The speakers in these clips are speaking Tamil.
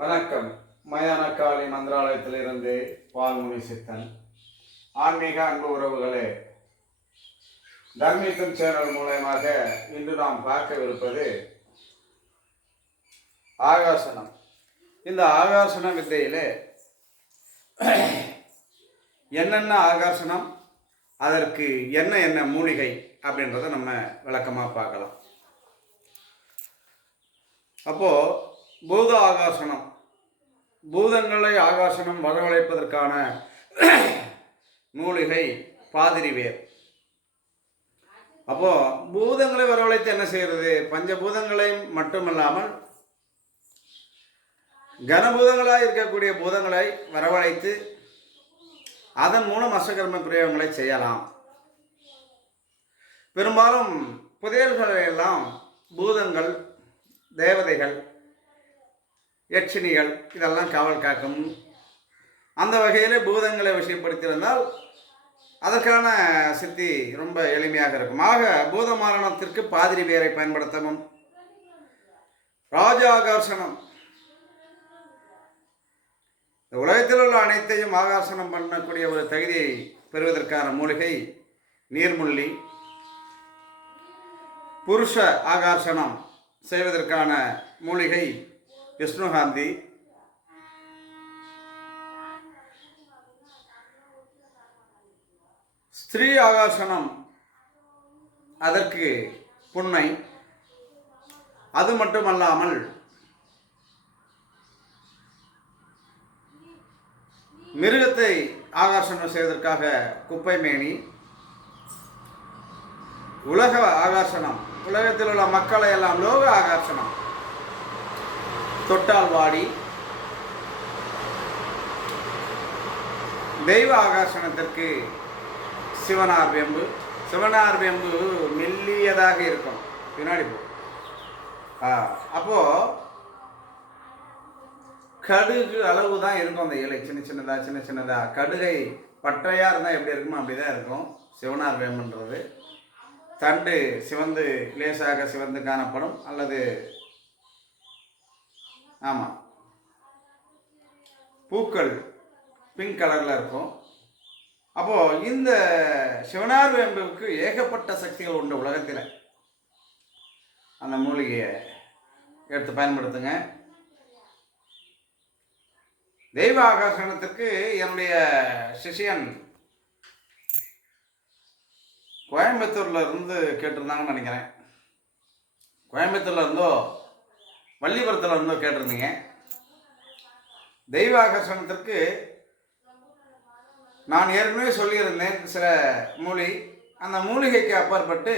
வணக்கம். மயானக்காளி மந்திராலயத்திலிருந்து வால்முனி சித்தன். ஆன்மீக அன்பு உறவுகளே தர்மித்தம் சேனல் மூலயமாக இன்று நாம் பார்க்கவிருப்பது ஆகாசனம். இந்த ஆகாசன வித்தையிலே என்னென்ன ஆகாசனம் அதற்கு என்ன என்ன மூலிகை அப்படின்றத நம்ம விளக்கமாக பார்க்கலாம். அப்போது பூத ஆகாசனம். பூதங்களை ஆகாசனம் வரவழைப்பதற்கான மூலிகை பாதிரி வேர் அப்போ பூதங்களை வரவழைத்து என்ன செய்யறது? பஞ்சபூதங்களை மட்டுமல்லாமல் கனபூதங்களாக இருக்கக்கூடிய பூதங்களை வரவழைத்து அதன் மூலம் அசகர்ம பிரயோகங்களை செய்யலாம். பெரும்பாலும் புதையல்களை எல்லாம் பூதங்கள் தேவதைகள் யட்சினிகள் இதெல்லாம் காவல் காக்கும். அந்த வகையில் பூதங்களை விஷயப்படுத்தியிருந்தால் அதற்கான சித்தி ரொம்ப எளிமையாக இருக்கும். ஆக பூத மாரணத்திற்கு பாதிரி வேரை பயன்படுத்தவும் ராஜாகர்ஷணம். இந்த உலகத்தில் உள்ள அனைத்தையும் ஆகர்ஷணம் பண்ணக்கூடிய ஒரு தகுதியை பெறுவதற்கான மூலிகை நீர்முள்ளி. புருஷ ஆகர்ஷணம் செய்வதற்கான மூலிகை விஷ்ணுகாந்தி ஸ்திரீ ஆகாசனம் அதற்கு புன்னை. அது மட்டுமல்லாமல் மிருகத்தை ஆகர்ஷணம் செய்வதற்காக குப்பை மேனி. உலக ஆகாசனம். உலகத்தில் உள்ள மக்களை எல்லாம் லோக ஆகர்ஷணம் தொட்டால் வாடி தெய்வ ஆகர்ஷணத்திற்கு சிவனார் வெம்பு. சிவனார் வெம்பு மெல்லியதாக இருக்கும். பின்னாடி போ. அப்போது கடுகு அளவு தான் இருக்கும் அந்த இலை. சின்ன சின்னதாக சின்ன சின்னதாக கடுகை பற்றையாக இருந்தால் எப்படி இருக்குமோ அப்படிதான் இருக்கும். சிவனார் வேம்புன்றது. தண்டு சிவந்து லேசாக சிவந்து காணப்படும். அல்லது ஆமாம் பூக்கள் பிங்க் கலரில் இருக்கும். அப்போது இந்த சிவனார் வேம்புக்கு ஏகப்பட்ட சக்திகள் உண்டு உலகத்தில். அந்த மூலிகையை எடுத்து பயன்படுத்துங்க. தெய்வ ஆகர்ஷணத்துக்கு என்னுடைய சிஷியன் கோயம்புத்தூர்ல இருந்து கேட்டிருந்தாங்கன்னு நினைக்கிறேன். கோயம்புத்தூர்ல இருந்தோ வள்ளிபுரத்தில் வந்து கேட்டிருந்தீங்க. தெய்வ ஆகர்ஷணத்திற்கு நான் ஏற்கனவே சொல்லியிருந்தேன் சில மூலி. அந்த மூலிகைக்கு அப்பாற்பட்டு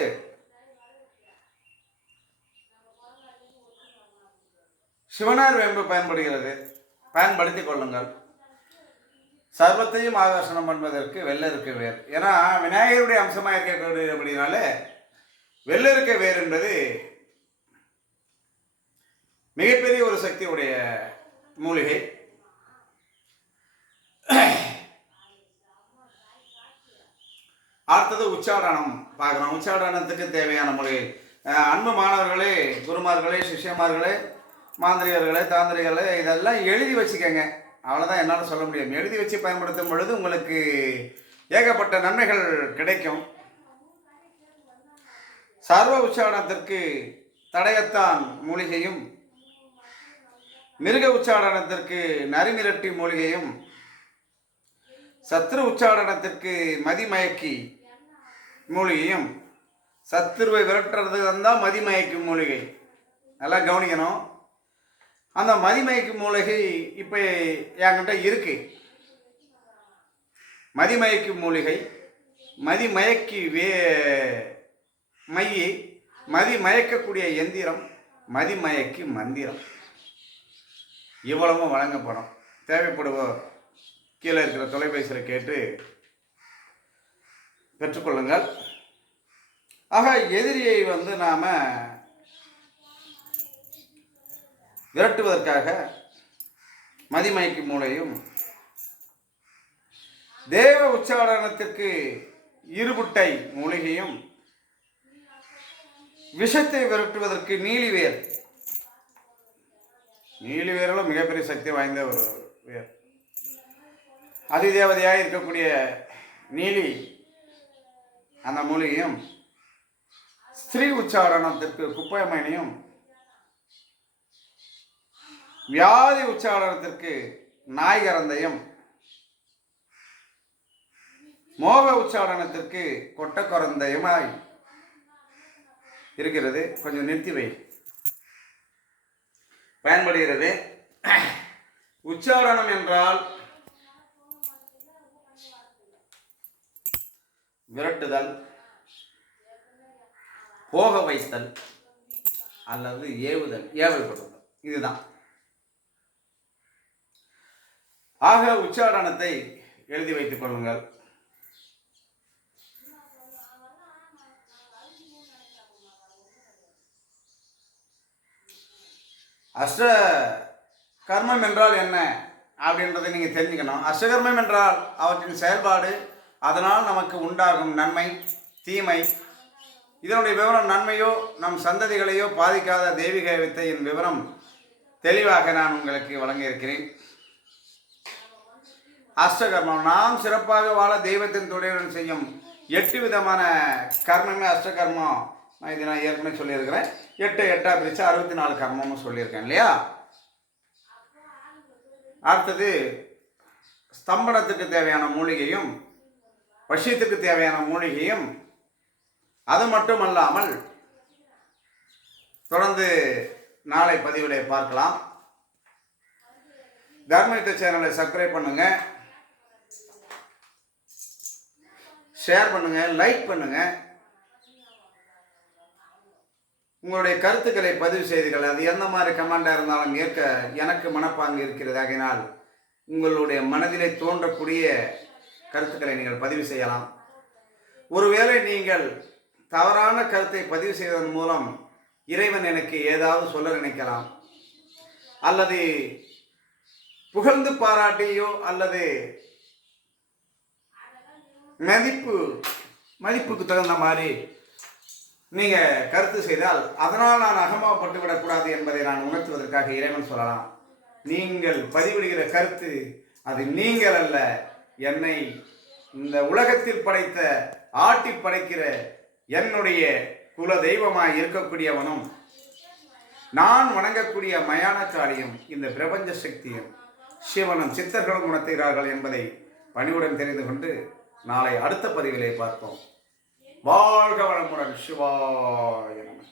சிவனார் வேம்பு பயன்படுகிறது. பயன்படுத்திக் கொள்ளுங்கள். சர்வத்தையும் ஆகர்ஷணம் பண்ணுவதற்கு வெள்ளருக்கு வேர். ஏன்னா விநாயகருடைய அம்சமாக இருக்கக்கூடிய அப்படினால வெள்ளருக்கு வேர் என்பது மிகப்பெரிய ஒரு சக்தியுடைய மூலிகை. அடுத்தது உச்சாடனம் பார்க்குறோம் உச்சாடனத்துக்கு தேவையான மூலிகை. அன்பு மாணவர்களே குருமார்களே சிஷ்யமார்களே மாந்திரிகர்களே தாந்திரிகளே இதெல்லாம் எழுதி வச்சுக்கோங்க. அவ்வளோதான் என்னால் சொல்ல முடியும். எழுதி வச்சு பயன்படுத்தும் பொழுது உங்களுக்கு ஏகப்பட்ட நன்மைகள் கிடைக்கும். சர்வ உச்சாடனத்திற்கு தடயத்தான் மூலிகையும் மிருக உச்சாடனத்திற்கு நரிமிரட்டி மூலிகையும் சத்ரு உச்சாடனத்திற்கு மதிமயக்கி மூலிகையும். சத்ருவை விரட்டுறது தான் மதிமயக்கும் மூலிகை. நல்லா கவனிக்கணும். அந்த மதிமயக்கு மூலிகை இப்போ என்கிட்ட இருக்கு. மதிமயக்கும் மூலிகை மதிமயக்கி வே மையை மதிமயக்கக்கூடிய எந்திரம் மதிமயக்கி மந்திரம். இவ்வளவும் வழங்கப்படும் தேவைப்படுவோர் கீழே இருக்கிற தொலைபேசியில் கேட்டு பெற்றுக்கொள்ளுங்கள். ஆக எதிரியை வந்து நாம் விரட்டுவதற்காக மதிமயக்கு மூளையும் தேவ உச்சாடனத்திற்கு இருபுட்டை மூலிகையும் விஷத்தை விரட்டுவதற்கு நீலிவேர் நீலி வீரலும் மிகப்பெரிய சக்தி வாய்ந்த ஒரு வேர். அதிதேவதையாக இருக்கக்கூடிய நீலி அந்த மூலிகையும் ஸ்திரீ உச்சாரணத்திற்கு குப்பையமணியும் வியாதி உச்சாரணத்திற்கு நாய்கரந்தையும் மோக உச்சாரணத்திற்கு கொட்டக்குறந்தையுமாய் இருக்கிறது. கொஞ்சம் நிறுத்தி வை. பயன்படுகிறது. உச்சாரணம் என்றால் விரட்டுதல் போக வைத்தல் அல்லது ஏவுதல் ஏவல்படுதல் இதுதான். ஆக உச்சாரணத்தை எழுதி வைத்துக் கொள்ளுங்கள். அஷ்ட கர்மம் என்றால் என்ன அப்படின்றத நீங்கள் தெரிஞ்சுக்கணும். அஷ்டகர்மம் என்றால் அவற்றின் செயல்பாடு அதனால் நமக்கு உண்டாகும் நன்மை தீமை. இதனுடைய விவரம் நன்மையோ நம் சந்ததிகளையோ பாதிக்காத தெய்வீக வித்தையின் விவரம் தெளிவாக நான் உங்களுக்கு வழங்கியிருக்கிறேன். அஷ்டகர்மம் நாம் சிறப்பாக வாழ தெய்வத்தின் துணையுடன் செய்யும் எட்டு விதமான கர்மமே அஷ்டகர்மம். நான் இது நான் ஏற்கனவே சொல்லியிருக்கிறேன். எட்டு எட்டா பிரித்து அறுபத்தி நாலு கர்மம்னு சொல்லியிருக்கேன் இல்லையா? அடுத்தது ஸ்தம்பனத்துக்கு தேவையான மூலிகையும் வசியத்துக்கு தேவையான மூலிகையும் அது மட்டுமல்லாமல் தொடர்ந்து நாளை பதிவிலை பார்க்கலாம். தர்மயுத்த சேனலை சப்ஸ்கிரைப் பண்ணுங்க. ஷேர் பண்ணுங்க லைக் பண்ணுங்க. உங்களுடைய கருத்துக்களை பதிவு செய்தீர்கள் அது எந்த மாதிரி கமெண்டாக இருந்தாலும் ஏற்க எனக்கு மனப்பாங்கு இருக்கிறது. ஆகையினால் உங்களுடைய மனதிலே தோன்றக்கூடிய கருத்துக்களை நீங்கள் பதிவு செய்யலாம். ஒருவேளை நீங்கள் தவறான கருத்தை பதிவு செய்வதன் மூலம் இறைவன் எனக்கு ஏதாவது சொல்ல நினைக்கலாம். அல்லது புகழ்ந்து பாராட்டியோ அல்லது மதிப்பு மதிப்புக்கு தகுந்த மாதிரி நீங்கள் கருத்து செய்தால் அதனால் நான் அகமாவப்பட்டு விடக்கூடாது என்பதை நான் உணர்த்துவதற்காக இறைவன் சொல்லலாம். நீங்கள் பதிவிடுகிற கருத்து அது நீங்கள் அல்ல என்னை இந்த உலகத்தில் படைத்த ஆட்டி படைக்கிற என்னுடைய குல தெய்வமாய் இருக்கக்கூடியவனும் நான் வணங்கக்கூடிய மயானக்காரியும் இந்த பிரபஞ்ச சக்தியும் சிவனும் சித்தர்களும் உணர்த்துகிறார்கள் என்பதை பணிவுடன் தெரிந்து கொண்டு நாளை அடுத்த பதிவிலே பார்ப்போம். வாழ்க வளமுடன் சிவாய நம.